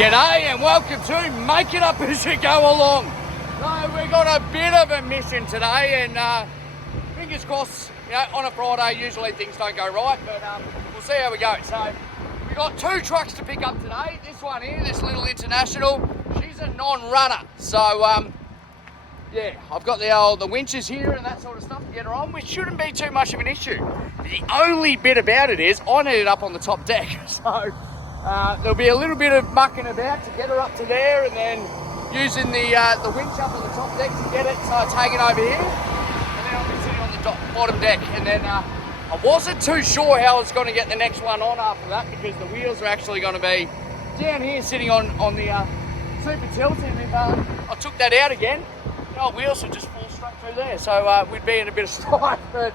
G'day and welcome to Make It Up As You Go Along. So we've got a bit of a mission today and fingers crossed, you know, on a Friday usually things don't go right, but we'll see how we go. So we've got two trucks to pick up today. This one here, this little International, she's a non-runner. So yeah, I've got the winches here and that sort of stuff to get her on, which shouldn't be too much of an issue. The only bit about it is I need it up on the top deck. So there'll be a little bit of mucking about to get her up to there, and then using the winch up on the top deck to get it taken over here, and then I'll be sitting on the bottom deck. And then I wasn't too sure how I was going to get the next one on after that, because the wheels are actually going to be down here sitting on the super tilt, and if I took that out again, the old wheels would just fall straight through there, so we'd be in a bit of strife. But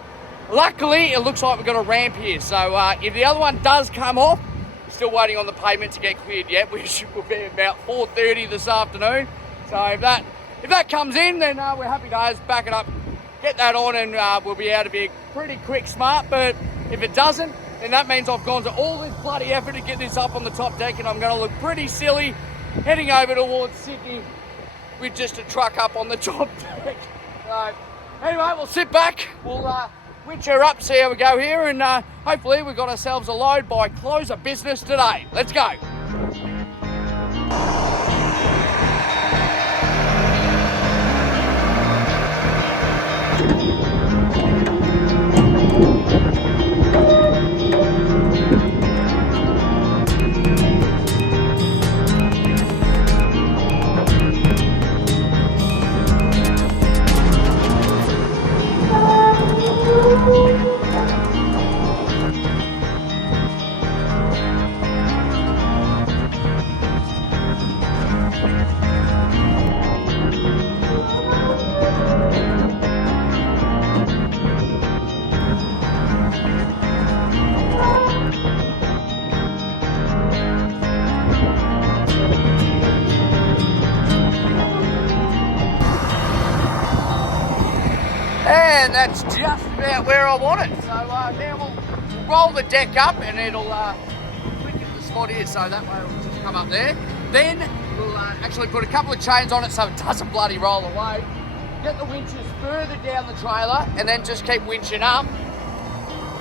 luckily it looks like we've got a ramp here, so if the other one does come off, still waiting on the pavement to get cleared yet, which will be about 4:30 this afternoon. So if that comes in, then we're happy days, back it up, get that on, and we'll be able to be pretty quick smart. But if it doesn't, then that means I've gone to all this bloody effort to get this up on the top deck, and I'm going to look pretty silly heading over towards Sydney with just a truck up on the top deck. So anyway, we'll sit back, we'll winch her up, see how we go here, and hopefully we've got ourselves a load by close of business today. Let's go. And that's just about where I want it. So now we'll roll the deck up, and it'll click into the spot here, so that way it'll just come up there. Then we'll actually put a couple of chains on it so it doesn't bloody roll away. Get the winches further down the trailer, and then just keep winching up.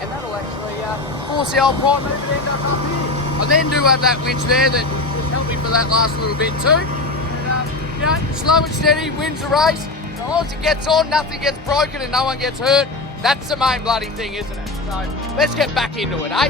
And that'll actually force the old prime mover to end up here. I then do have that winch there that just helped me for that last little bit too. And, you know, slow and steady wins the race. As long as it gets on, nothing gets broken and no one gets hurt, that's the main bloody thing, isn't it? So let's get back into it, eh?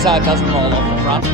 So it doesn't roll off the front.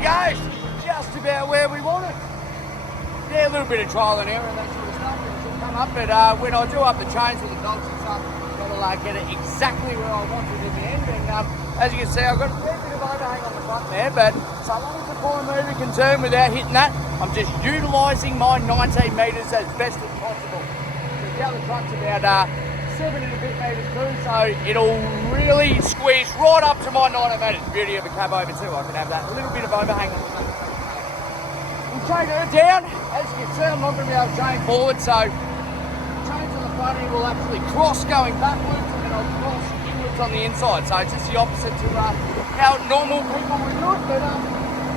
there you go. Just about where we want it. Yeah, a little bit of trial and error and that sort of stuff. It should come up, but when I do up the chains with the dogs and stuff, that'll get it exactly where I want it in the end. And as you can see, I've got a fair bit of overhang on the front there, but so long as the forward mover can turn without hitting that, I'm just utilising my 19 metres as best as possible. So the other truck's about 7 and a bit metres through, so it'll really squeeze right up to my 90 metres. Beauty of a cab over too, I can have that little bit of overhang on the front. We'll chain her down. As you can see, I'm not going to be able to chain forward, so chains on the front end will actually cross going backwards, and then I'll cross inwards on the inside. So it's just the opposite to how normal people would do it, but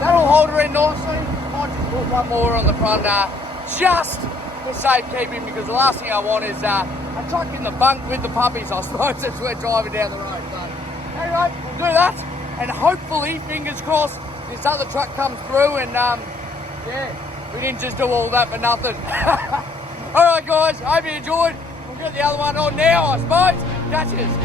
that'll hold her in nicely. Might just put one more on the front, just for safekeeping, because the last thing I want is a truck in the bunk with the puppies, I suppose, as we're driving down the road. So anyway, we'll do that, and hopefully, fingers crossed, this other truck comes through, and yeah, we didn't just do all that for nothing. Alright guys, hope you enjoyed. We'll get the other one on now, I suppose. Catches.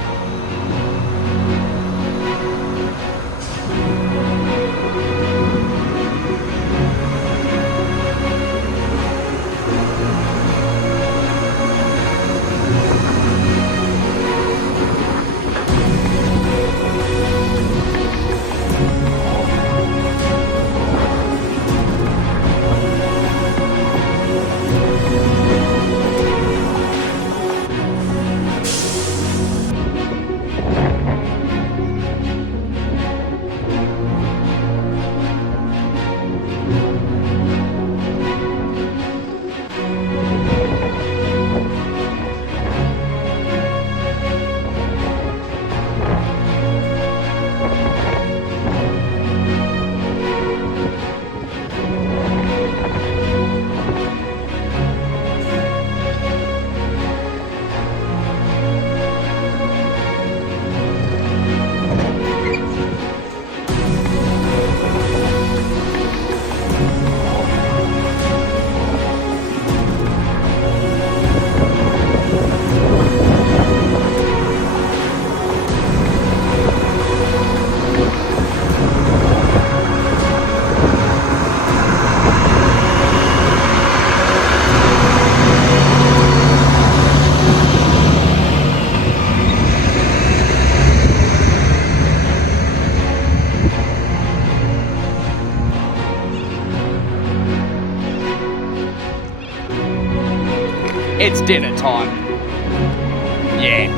It's dinner time. Yeah.